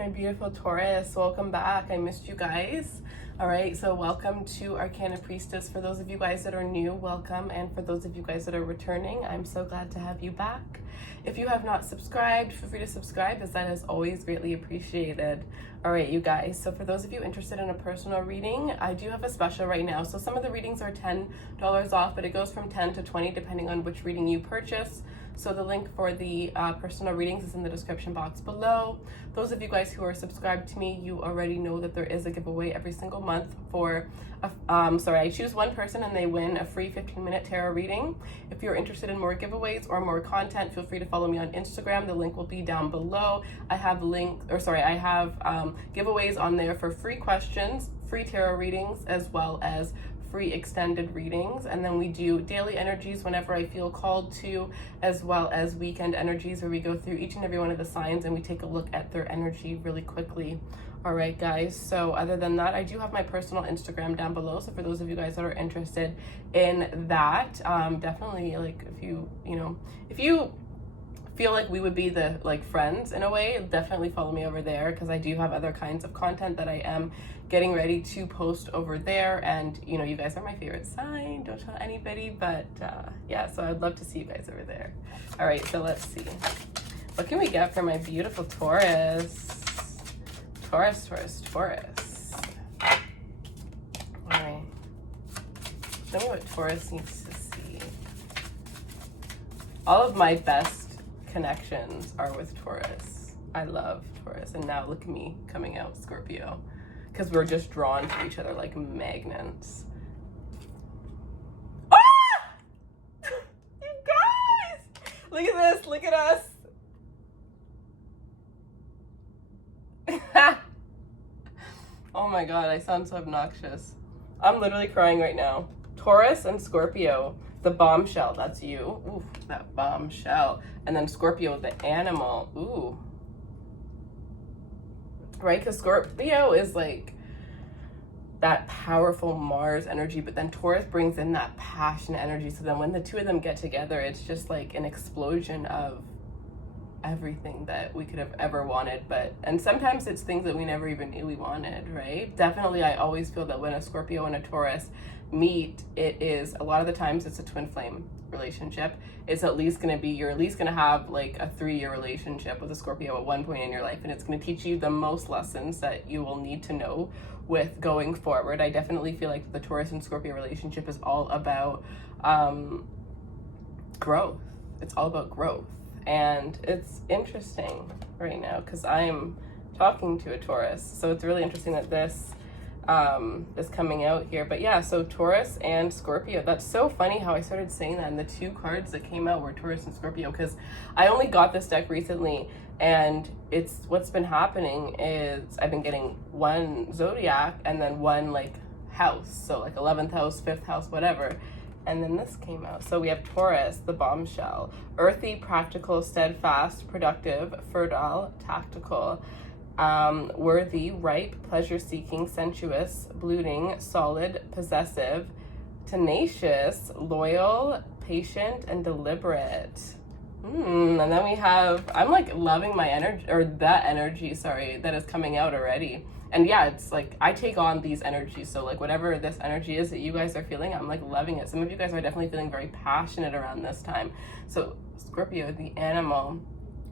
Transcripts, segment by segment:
My beautiful Taurus, welcome back. I missed you guys. All right, so welcome to Arcana Priestess. For those of you guys that are new, welcome. And for those of you guys that are returning, I'm so glad to have you back. If you have not subscribed, feel free to subscribe, as that is always greatly appreciated. All right, you guys, so for those of you interested in a personal reading, I do have a special right now. So some of the readings are $10 off, but it goes from 10 to 20 depending on which reading you purchase. So the link for the personal readings is in the description box below. Those of you guys who are subscribed to me, you already know that there is a giveaway every single month for, I choose one person and they win a free 15-minute tarot reading. If you're interested in more giveaways or more content, feel free to follow me on Instagram. The link will be down below. I have giveaways on there for free questions, free tarot readings, as well as free extended readings, and then we do daily energies whenever I feel called to, as well as weekend energies where we go through each and every one of the signs and we take a look at their energy really quickly. All right, guys, so other than that, I do have my personal Instagram down below, so for those of you guys that are interested in that, definitely, like, if you feel like we would be the friends in a way, definitely follow me over there, because I do have other kinds of content that I am getting ready to post over there. And you guys are my favorite sign, don't tell anybody, but yeah, so I'd love to see you guys over there. All right, so let's see, what can we get for my beautiful Taurus? Taurus. All right, show me what Taurus needs to see. All of my best connections are with Taurus. I love Taurus, and now look at me coming out Scorpio, because we're just drawn to each other like magnets. Ah! You guys, look at this, look at us. Oh my god, I sound so obnoxious. I'm literally crying right now. Taurus and Scorpio, the bombshell, that's you. Ooh, that bombshell. And then Scorpio, the animal. Ooh. Right? Because Scorpio is like that powerful Mars energy, but then Taurus brings in that passion energy. So then when the two of them get together, it's just like an explosion of everything that we could have ever wanted. And sometimes it's things that we never even knew we wanted, right? Definitely, I always feel that when a Scorpio and a Taurus meet, it is, a lot of the times, it's a twin flame relationship. It's at least going to be, you're at least going to have like a 3-year relationship with a Scorpio at one point in your life, and it's going to teach you the most lessons that you will need to know with going forward. I definitely feel like the Taurus and Scorpio relationship is all about growth. It's all about growth. And it's interesting right now because I'm talking to a Taurus, so it's really interesting that this is coming out here. But yeah, so Taurus and Scorpio, that's so funny how I started saying that, and the two cards that came out were Taurus and Scorpio, because I only got this deck recently, and it's what's been happening is I've been getting one zodiac and then one like house, so like 11th house, 5th house, whatever. And then this came out. So we have Taurus, the bombshell, earthy, practical, steadfast, productive, fertile, tactical, worthy, ripe, pleasure-seeking, sensuous, brooding, solid, possessive, tenacious, loyal, patient, and deliberate. And then we have, I'm like loving my energy, or that energy, sorry, that is coming out already. And yeah, it's like I take on these energies. So like whatever this energy is that you guys are feeling, I'm like loving it. Some of you guys are definitely feeling very passionate around this time. So Scorpio, the animal,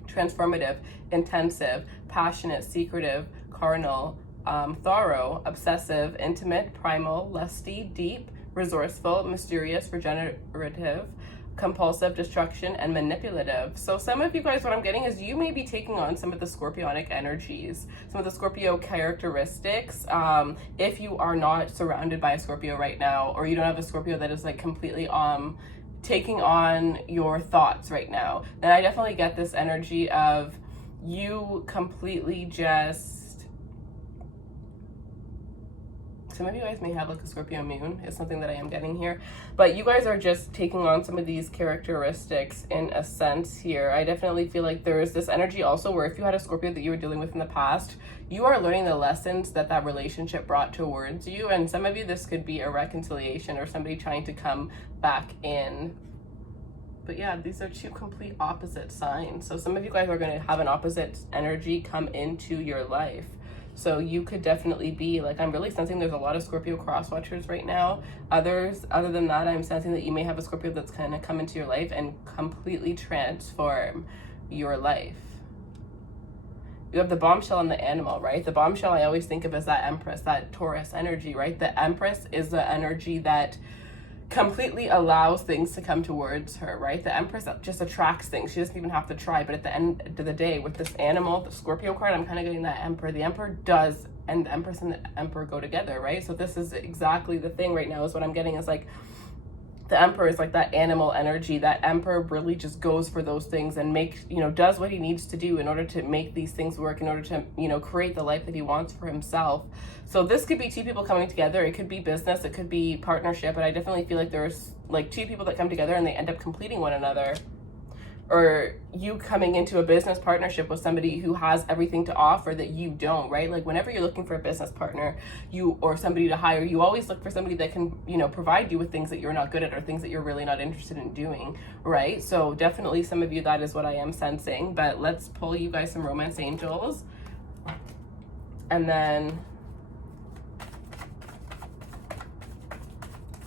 transformative, intensive, passionate, secretive, carnal, thorough, obsessive, intimate, primal, lusty, deep, resourceful, mysterious, regenerative, compulsive, destruction, and manipulative. So some of you guys, what I'm getting is you may be taking on some of the Scorpionic energies, some of the Scorpio characteristics. If you are not surrounded by a Scorpio right now, or you don't have a Scorpio that is like completely taking on your thoughts right now, then I definitely get this energy of you completely just, some of you guys may have like a Scorpio moon, is something that I am getting here, but you guys are just taking on some of these characteristics in a sense here. I definitely feel like there is this energy also where if you had a Scorpio that you were dealing with in the past, you are learning the lessons that that relationship brought towards you. And some of you, this could be a reconciliation or somebody trying to come back in But yeah, these are two complete opposite signs. So some of you guys are going to have an opposite energy come into your life. So you could definitely be like, I'm really sensing there's a lot of Scorpio cross watchers right now. Other than that, I'm sensing that you may have a Scorpio that's kind of come into your life and completely transform your life. You have the bombshell and the animal, right? The bombshell I always think of as that Empress, that Taurus energy, right? The Empress is the energy that completely allows things to come towards her, right? The Empress just attracts things. She doesn't even have to try. But at the end of the day, with this animal, the Scorpio card, I'm kind of getting that Emperor. The Emperor does, and the Empress and the Emperor go together, right? So this is exactly the thing right now, is what I'm getting is like, the Emperor is like that animal energy. That Emperor really just goes for those things and makes, does what he needs to do in order to make these things work, in order to, create the life that he wants for himself. So this could be two people coming together. It could be business, it could be partnership, but I definitely feel like there's like two people that come together and they end up completing one another. Or you coming into a business partnership with somebody who has everything to offer that you don't, right? Like whenever you're looking for a business partner, or somebody to hire, you always look for somebody that can, provide you with things that you're not good at or things that you're really not interested in doing, right? So definitely some of you, that is what I am sensing. But let's pull you guys some romance angels. And then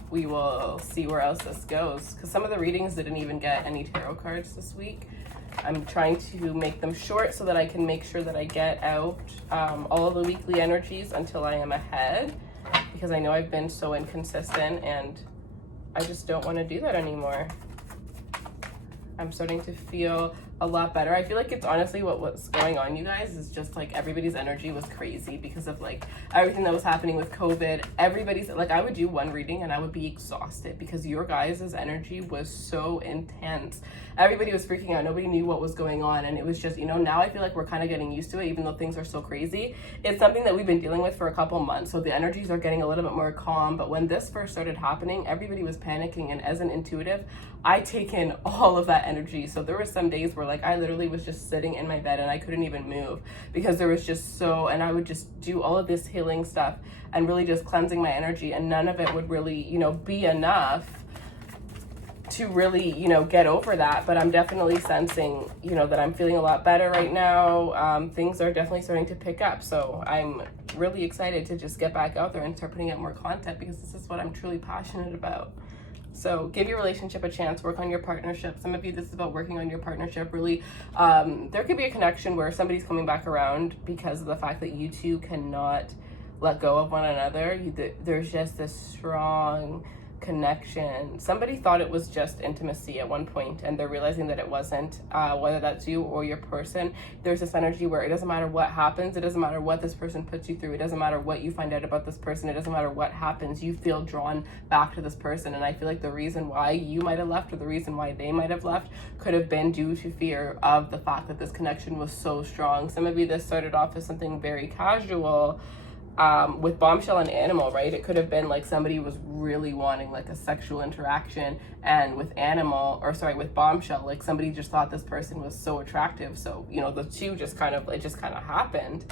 we will see where else this goes, because some of the readings didn't even get any tarot cards this week. I'm trying to make them short so that I can make sure that I get out all of the weekly energies until I am ahead, because I know I've been so inconsistent and I just don't want to do that anymore. I'm starting to feel a lot better. I feel like it's honestly what's going on, you guys, is just like everybody's energy was crazy because of like everything that was happening with COVID. Everybody's like, I would do one reading and I would be exhausted because your guys' energy was so intense. Everybody was freaking out. Nobody knew what was going on. And it was just, now I feel like we're kind of getting used to it, even though things are so crazy. It's something that we've been dealing with for a couple months. So the energies are getting a little bit more calm. But when this first started happening, everybody was panicking. And as an intuitive, I take in all of that energy. So there were some days where like I literally was just sitting in my bed and I couldn't even move because there was just and I would just do all of this healing stuff and really just cleansing my energy, and none of it would really, be enough to really, get over that. But I'm definitely sensing, that I'm feeling a lot better right now. Things are definitely starting to pick up. So I'm really excited to just get back out there and start putting out more content, because this is what I'm truly passionate about. So give your relationship a chance, work on your partnership. Some of you, this is about working on your partnership. Really, there could be a connection where somebody's coming back around because of the fact that you two cannot let go of one another. There's just this strong connection. Somebody thought it was just intimacy at one point and they're realizing that it wasn't, whether that's you or your person. There's this energy where it doesn't matter what happens, it doesn't matter what this person puts you through, it doesn't matter what you find out about this person, it doesn't matter what happens, you feel drawn back to this person. And I feel like the reason why you might have left, or the reason why they might have left, could have been due to fear of the fact that this connection was so strong. Some of you, this started off as something very casual, with bombshell and animal, right? It could have been like somebody was really wanting like a sexual interaction, and with with bombshell, like somebody just thought this person was so attractive. So, the two just kind of happened.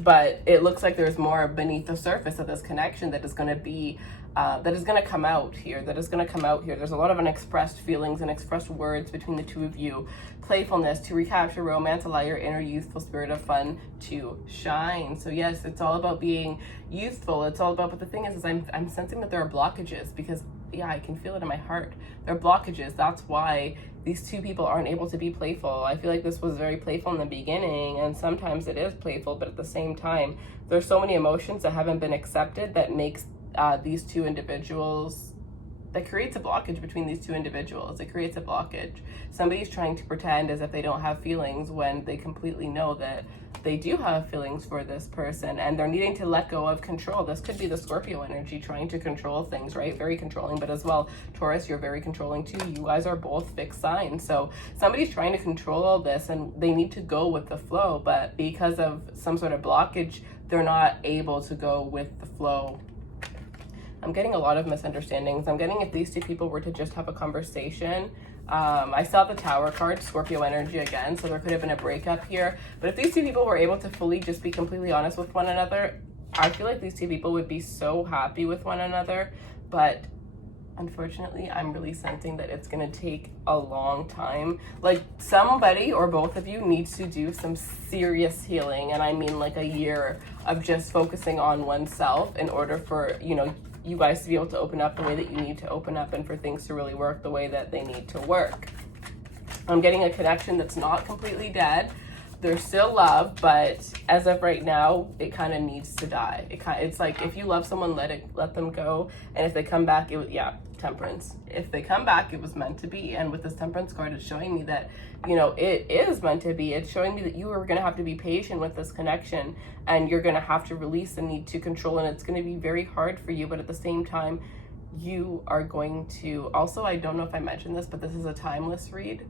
But it looks like there's more beneath the surface of this connection that is going to be that is going to come out here. There's a lot of unexpressed feelings and expressed words between the two of you. Playfulness to recapture romance, allow your inner youthful spirit of fun to shine. So yes, it's all about being youthful. It's all about, but the thing is I'm sensing that there are blockages, because yeah, I can feel it in my heart. There are blockages. That's why these two people aren't able to be playful. I feel like this was very playful in the beginning, and sometimes it is playful, but at the same time, there's so many emotions that haven't been accepted that makes these two individuals, that creates a blockage between these two individuals. It creates a blockage. Somebody's trying to pretend as if they don't have feelings when they completely know that they do have feelings for this person, and they're needing to let go of control. This could be the Scorpio energy trying to control things, right? Very controlling, but as well, Taurus, you're very controlling too. You guys are both fixed signs. So somebody's trying to control all this and they need to go with the flow, but because of some sort of blockage, they're not able to go with the flow. I'm getting a lot of misunderstandings. I'm getting if these two people were to just have a conversation. I saw the Tower card, Scorpio energy again, so there could have been a breakup here. But if these two people were able to fully just be completely honest with one another, I feel like these two people would be so happy with one another. But unfortunately, I'm really sensing that it's going to take a long time. Like, somebody or both of you needs to do some serious healing. And I mean like a year of just focusing on oneself in order for, you know, you guys to be able to open up the way that you need to open up and for things to really work the way that they need to work. I'm getting a connection that's not completely dead. There's still love, but as of right now, it kind of needs to die. It's like, if you love someone, let them go. And if they come back, Temperance. If they come back, it was meant to be. And with this Temperance card, it's showing me that, you know, it is meant to be. It's showing me that you are going to have to be patient with this connection, and you're going to have to release the need to control, and it's going to be very hard for you. But at the same time, you are going to also, I don't know if I mentioned this, but this is a timeless read.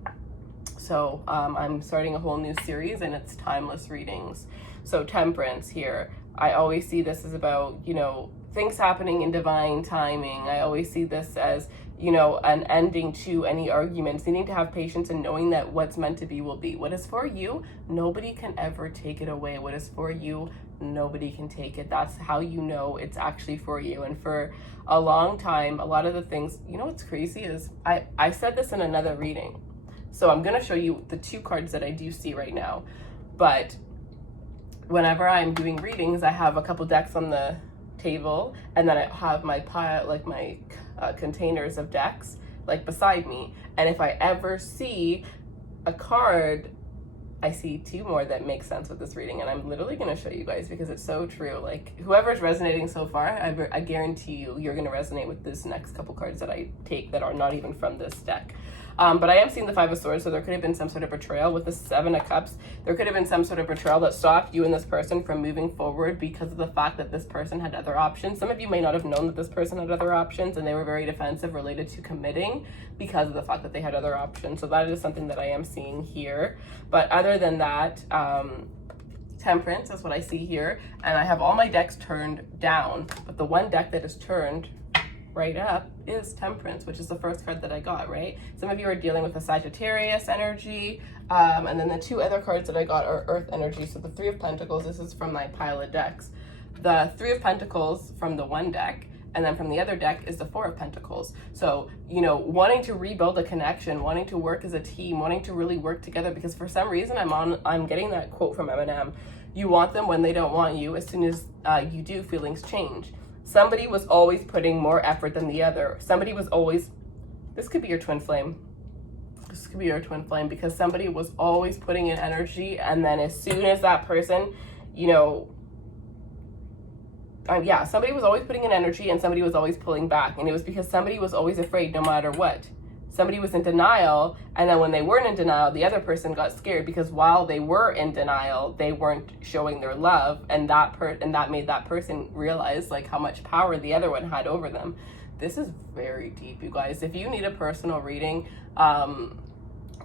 So I'm starting a whole new series, and it's timeless readings. So Temperance here, I always see this as about, you know, things happening in divine timing. I always see this as, you know, an ending to any arguments, needing to have patience and knowing that what's meant to be will be. What is for you, nobody can ever take it away. What is for you, nobody can take it. That's how you know it's actually for you. And for a long time, a lot of the things, you know what's crazy is, I said this in another reading. So I'm going to show you the two cards that I do see right now. But whenever I'm doing readings, I have a couple decks on the table, and then I have my pile, like my containers of decks, like beside me. And if I ever see a card, I see two more that make sense with this reading. And I'm literally going to show you guys because it's so true. Like, whoever's resonating so far, I guarantee you're going to resonate with this next couple cards that I take that are not even from this deck. But I am seeing the Five of Swords, so there could have been some sort of betrayal with the Seven of Cups. There could have been some sort of betrayal that stopped you and this person from moving forward because of the fact that this person had other options. Some of you may not have known that this person had other options, and they were very defensive related to committing because of the fact that they had other options. So that is something that I am seeing here. But other than that, Temperance is what I see here. And I have all my decks turned down, but the one deck that is turned right up is Temperance, which is the first card that I got, right? Some of you are dealing with a Sagittarius energy, and then the two other cards that I got are Earth energy. So the Three of Pentacles, this is from my pile of decks. The Three of Pentacles from the one deck, and then from the other deck is the Four of Pentacles. So, you know, wanting to rebuild a connection, wanting to work as a team, wanting to really work together, because for some reason I'm getting that quote from Eminem. You want them when they don't want you. As soon as you do, feelings change. Somebody was always putting more effort than the other. Somebody was always, this could be your twin flame. This could be your twin flame, because somebody was always putting in energy, and then as soon as that person, you know, somebody was always putting in energy and somebody was always pulling back. And it was because somebody was always afraid no matter what. Somebody was in denial, and then when they weren't in denial, the other person got scared, because while they were in denial, they weren't showing their love, and that made that person realize like how much power the other one had over them. This is very deep, you guys. If you need a personal reading,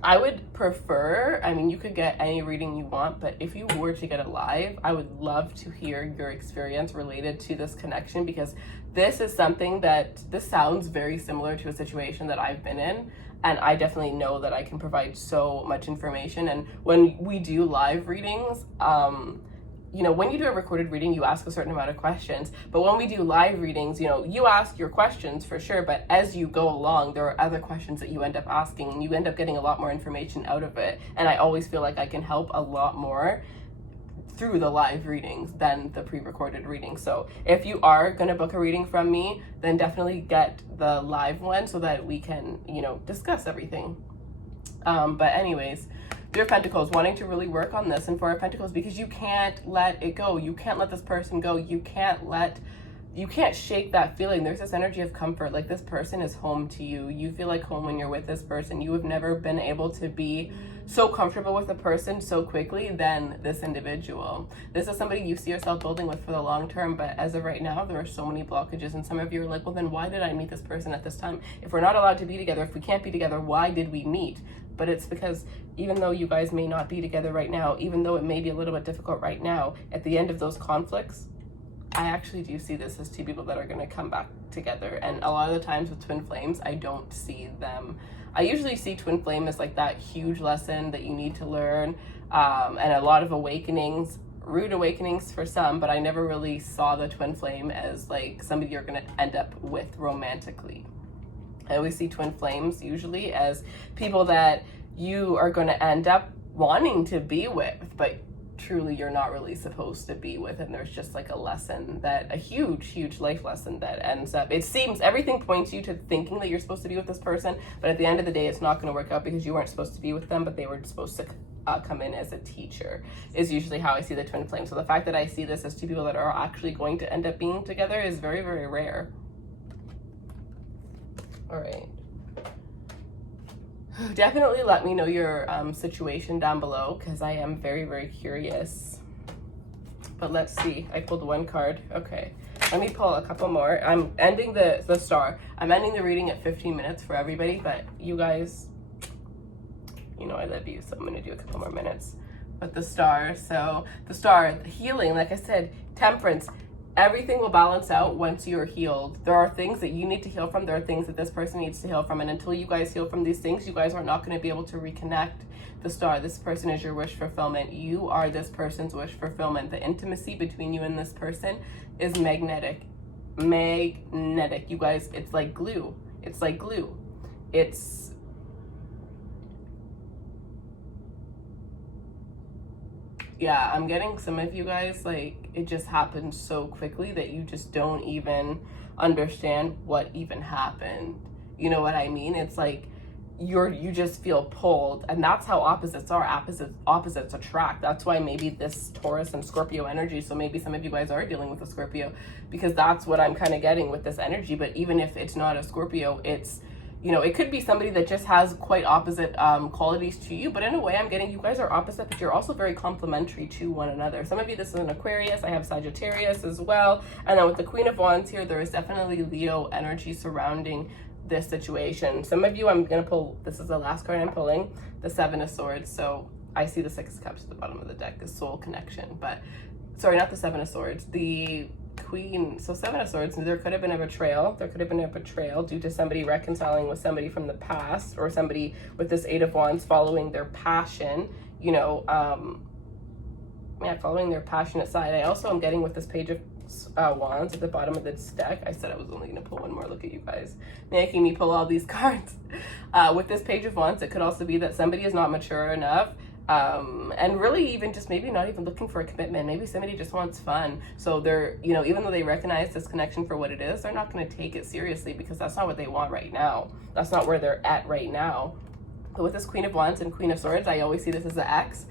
I would prefer, I mean, you could get any reading you want, but if you were to get it live, I would love to hear your experience related to this connection, because this is something this sounds very similar to a situation that I've been in, and I definitely know that I can provide so much information. And when we do live readings, you know, when you do a recorded reading, you ask a certain amount of questions, but when we do live readings, you know, you ask your questions for sure, but as you go along, there are other questions that you end up asking, and you end up getting a lot more information out of it. And I always feel like I can help a lot more through the live readings than the pre-recorded readings. So if you are going to book a reading from me, then definitely get the live one so that we can, you know, discuss everything. But anyways, Three of Pentacles, wanting to really work on this, and Four of Pentacles, because you can't let it go. You can't let this person go. You can't shake that feeling. There's this energy of comfort, like this person is home to you. You feel like home when you're with this person. You have never been able to be so comfortable with a person so quickly than this individual. This is somebody you see yourself building with for the long term, but as of right now, there are so many blockages, and some of you are like, well, then why did I meet this person at this time? If we're not allowed to be together, if we can't be together, why did we meet? But it's because even though you guys may not be together right now, even though it may be a little bit difficult right now, at the end of those conflicts, I actually do see this as two people that are going to come back together. And a lot of the times with twin flames, I don't see them. I usually see twin flame as like that huge lesson that you need to learn, and a lot of awakenings, rude awakenings for some, but I never really saw the twin flame as like somebody you're going to end up with romantically. I always see twin flames usually as people that you are going to end up wanting to be with, but truly you're not really supposed to be with, and there's just like a lesson, that a huge life lesson that ends up, it seems everything points you to thinking that you're supposed to be with this person, but at the end of the day it's not going to work out because you weren't supposed to be with them, but they were supposed to come in as a teacher, is usually how I see the twin flame. So the fact that I see this as two people that are actually going to end up being together is very, very rare. All right. Definitely let me know your situation down below, because I am very, very curious. But let's see. I pulled one card. Okay. Let me pull a couple more. I'm ending the star. I'm ending the reading at 15 minutes for everybody, but you guys, you know I love you, so I'm going to do a couple more minutes with the star. So the star, healing, like I said, temperance. Everything will balance out once you're healed. There are things that you need to heal from. There are things that this person needs to heal from. And until you guys heal from these things, you guys are not going to be able to reconnect. The star, this person is your wish fulfillment. You are this person's wish fulfillment. The intimacy between you and this person is magnetic. Magnetic. You guys, it's like glue. It's like glue. It's... yeah, I'm getting some of you guys, like, it just happened so quickly that you just don't even understand what even happened. You know what I mean? It's like you just feel pulled, and that's how opposites are. Opposites attract. That's why maybe this Taurus and Scorpio energy, so maybe some of you guys are dealing with a Scorpio, because that's what I'm kind of getting with this energy. But even if it's not a Scorpio, it's, you know, it could be somebody that just has quite opposite qualities to you. But in a way, I'm getting you guys are opposite, but you're also very complementary to one another. Some of you, this is an Aquarius. I have Sagittarius as well. And then with the Queen of Wands here, there is definitely Leo energy surrounding this situation. Some of you, I'm going to pull, this is the last card I'm pulling, the Seven of Swords. So I see the Six of Cups at the bottom of the deck, is soul connection. But, sorry, not the Seven of Swords. The Queen, so Seven of Swords, there could have been a betrayal. There could have been a betrayal due to somebody reconciling with somebody from the past, or somebody with this Eight of Wands following their passion, you know, yeah, following their passionate side. I also am getting with this Page of Wands at the bottom of this deck. I said I was only going to pull one more. Look at you guys making me pull all these cards. With this Page of Wands, it could also be that somebody is not mature enough, and really even just maybe not even looking for a commitment. Maybe somebody just wants fun. So they're, you know, even though they recognize this connection for what it is, they're not going to take it seriously because that's not what they want right now. That's not where they're at right now. But with this Queen of Wands and Queen of Swords, I always see this as an ex,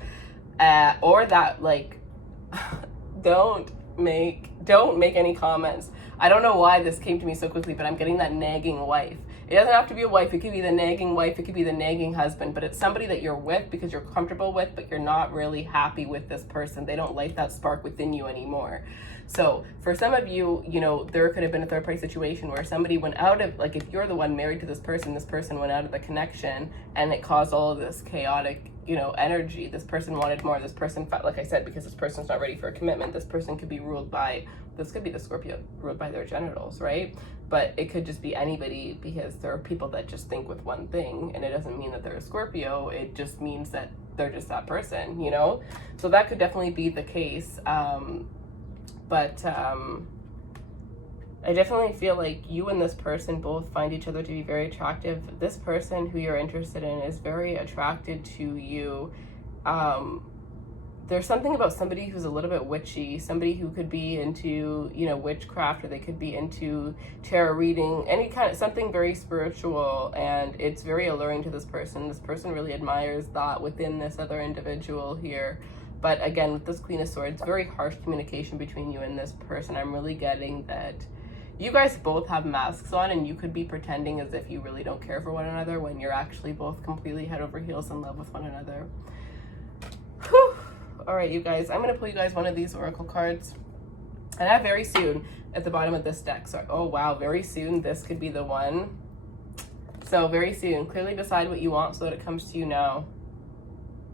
or that, like, don't make any comments. I don't know why this came to me so quickly, but I'm getting that nagging wife. It doesn't have to be a wife. It could be the nagging wife. It could be the nagging husband, but it's somebody that you're with because you're comfortable with, but you're not really happy with this person. They don't light that spark within you anymore. So for some of you, you know, there could have been a third party situation where somebody went out of, like, if you're the one married to this person went out of the connection, and it caused all of this chaotic, you know, energy. This person wanted more. This person felt, like I said, because this person's not ready for a commitment, this person could be ruled by, this could be the Scorpio, ruled by their genitals, right? But it could just be anybody, because there are people that just think with one thing, and it doesn't mean that they're a Scorpio. It just means that they're just that person, you know? So that could definitely be the case. But I definitely feel like you and this person both find each other to be very attractive. This person who you're interested in is very attracted to you. There's something about somebody who's a little bit witchy, somebody who could be into, you know, witchcraft, or they could be into tarot reading, any kind of, something very spiritual, and it's very alluring to this person. This person really admires that within this other individual here. But again, with this Queen of Swords, very harsh communication between you and this person. I'm really getting that you guys both have masks on, and you could be pretending as if you really don't care for one another when you're actually both completely head over heels in love with one another. Whew. All right, you guys, I'm going to pull you guys one of these oracle cards. And I have very soon at the bottom of this deck. So, oh, wow, very soon. This could be the one. So very soon. Clearly decide what you want so that it comes to you now.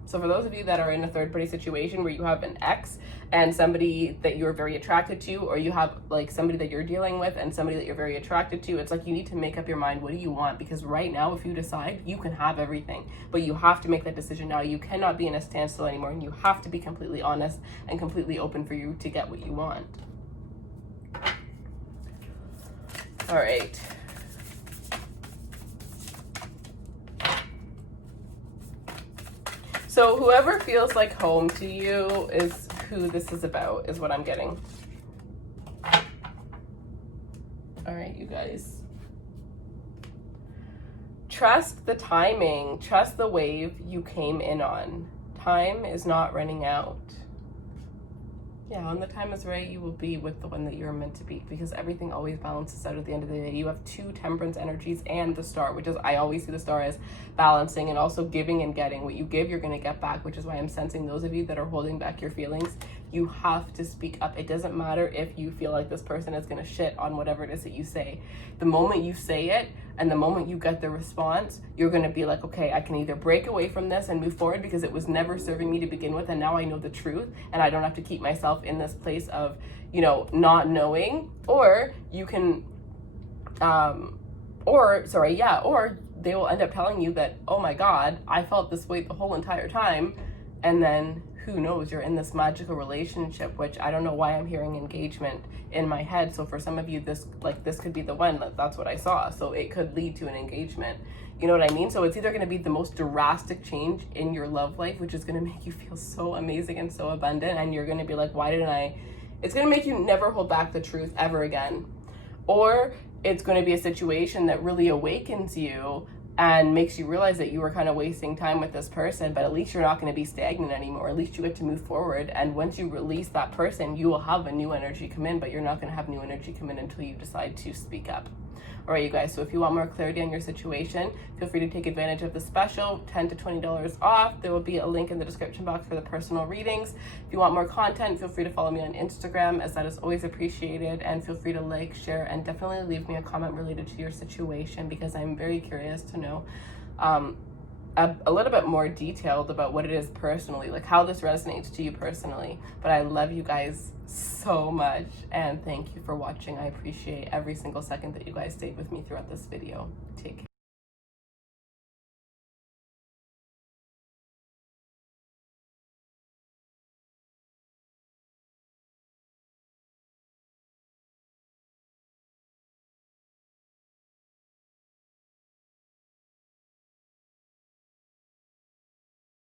So for those of you that are in a third party situation where you have an ex and somebody that you're very attracted to, or you have like somebody that you're dealing with and somebody that you're very attracted to, it's like you need to make up your mind. What do you want? Because right now, if you decide, you can have everything, but you have to make that decision now. You cannot be in a standstill anymore, and you have to be completely honest and completely open for you to get what you want. All right. So whoever feels like home to you is who this is about, is what I'm getting. All right, you guys. Trust the timing. Trust the wave you came in on. Time is not running out. Yeah, when the time is right, you will be with the one that you're meant to be, because everything always balances out at the end of the day. You have 2 temperance energies and the star, which is, I always see the star as balancing and also giving and getting. What you give, you're going to get back, which is why I'm sensing those of you that are holding back your feelings, you have to speak up. It doesn't matter if you feel like this person is going to shit on whatever it is that you say. The moment you say it and the moment you get the response, you're going to be like, okay, I can either break away from this and move forward because it was never serving me to begin with, and now I know the truth and I don't have to keep myself in this place of, you know, not knowing, or you can, or they will end up telling you that, oh my God, I felt this way the whole entire time, and then who knows, you're in this magical relationship, which I don't know why I'm hearing engagement in my head. So for some of you, this could be the one. That's what I saw. So it could lead to an engagement. You know what I mean? So it's either going to be the most drastic change in your love life, which is going to make you feel so amazing and so abundant, and you're going to be like, why didn't I? It's going to make you never hold back the truth ever again. Or it's going to be a situation that really awakens you and makes you realize that you were kind of wasting time with this person, but at least you're not going to be stagnant anymore. At least you get to move forward. And once you release that person, you will have a new energy come in, but you're not going to have new energy come in until you decide to speak up. All right, you guys, so if you want more clarity on your situation, feel free to take advantage of the special, $10 to $20 off. There will be a link in the description box for the personal readings. If you want more content, feel free to follow me on Instagram, as that is always appreciated. And feel free to like, share, and definitely leave me a comment related to your situation, because I'm very curious to know a little bit more detailed about what it is personally, like how this resonates to you personally. But I love you guys so much, and thank you for watching. I appreciate every single second that you guys stayed with me throughout this video. Take care.